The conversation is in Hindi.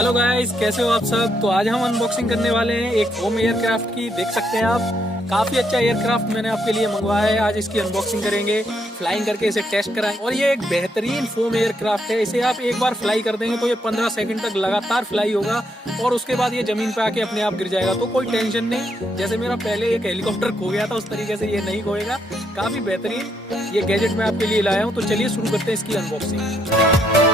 हेलो गाइस, कैसे हो आप सब। तो आज हम अनबॉक्सिंग करने वाले हैं एक होम एयरक्राफ्ट की। देख सकते हैं आप, काफी अच्छा एयरक्राफ्ट मैंने आपके लिए मंगवाया है। आज इसकी अनबॉक्सिंग करेंगे, फ्लाइंग करके इसे टेस्ट कराएंगे। और ये एक बेहतरीन फोम एयरक्राफ्ट है। इसे आप एक बार फ्लाई कर देंगे तो ये 15 सेकंड तक लगातार फ्लाई होगा और उसके बाद ये जमीन पे आके अपने आप गिर जाएगा। तो कोई टेंशन नहीं, जैसे मेरा पहले एक हेलीकॉप्टर खो गया था उस तरीके से ये नहीं खोएगा। काफी बेहतरीन ये गैजेट मैं आपके लिए लाया हूँ। तो चलिए शुरू करते हैं इसकी अनबॉक्सिंग।